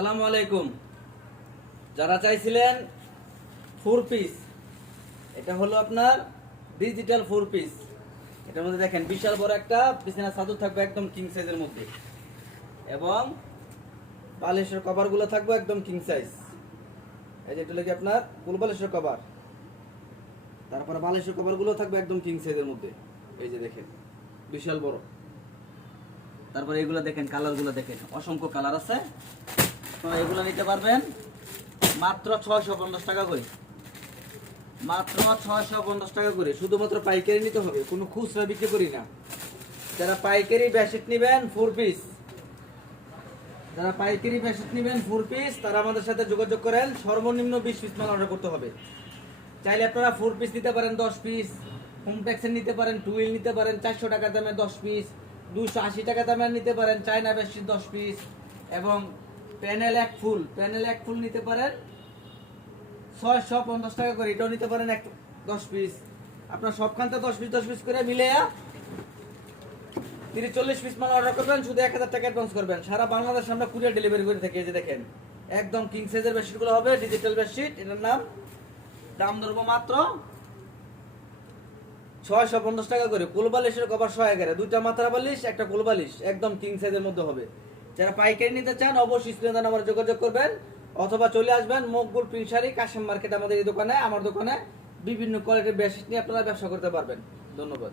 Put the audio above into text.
আসসালামু আলাইকুম। যারা চাইছিলেন 4 পিস, এটা হলো আপনার ডিজিটাল 4 পিস। এটার মধ্যে দেখেন বিশাল বড় একটা বিছানা চাদর থাকবে একদম কিং সাইজের মধ্যে, এবং বালিশের কভারগুলো থাকবে একদম কিং সাইজ। এই যে এটা হলো কি আপনার ফুল বালিশের কভার, তারপরে বালিশের কভারগুলো থাকবে একদম কিং সাইজের মধ্যে। এই যে দেখেন বিশাল বড়। তারপরে এগুলো দেখেন, কালারগুলো দেখেন, অসংখ্য কালার আছে। আপনারা এগুলো নিতে পারবেন মাত্র 650 টাকা করে, মাত্র 650 টাকা করে। শুধুমাত্র পাইকারি নিতে হবে, কোনো খুচরা বিক্রি করি না। যারা পাইকারি বেডশিট নেবেন 4 পিস, যারা পাইকারি বেডশিট নেবেন 4 পিস, তারা আমাদের সাথে যোগাযোগ করেন। সর্বনিম্ন 20 পিস মাল অর্ডার করতে হবে। চাইলে আপনারা 4 পিস নিতে পারেন 10 পিস, হোম ট্যাক্সের নিতে পারেন, টুইল নিতে পারেন 400 টাকা দামের 10 পিস, 280 টাকা দামের নিতে পারেন চায়না বেডশিট 10 পিস, এবং প্যানেল এক ফুল নিতে পারেন 650 টাকা করে। এটাও নিতে পারেন 10 পিস। আপনার সবখানতে 10 পিস করে মিলে 30-40 পিস মাল অর্ডার করবেন, শুধু 1000 টাকা অ্যাডভান্স করবেন। সারা বাংলাদেশ আমরা কুরিয়ার ডেলিভারি করে থাকি। এই যে দেখেন একদম কিং সাইজের বেডশিটগুলো হবে, ডিজিটাল বেডশিট। এটার দাম ধরবো মাত্র 650 টাকা করে। কোলবালিশের কভার 100 দুইটা মাথার বালিশ, একটা কোলবালিশ, একদম কিং সাইজের মধ্যে হবে। যারা পাইকারি নিতে চান অবশ্যই স্ক্রিনে নাম্বারে যোগাযোগ করবেন, অথবা চলে আসবেন মকবুল প্রিন্সারি কাশেম মার্কেট। আমাদের এই দোকানে, আমার দোকানে বিভিন্ন কোয়ালিটির বেডশিট নিয়ে আপনারা ব্যবসা করতে পারবেন। ধন্যবাদ।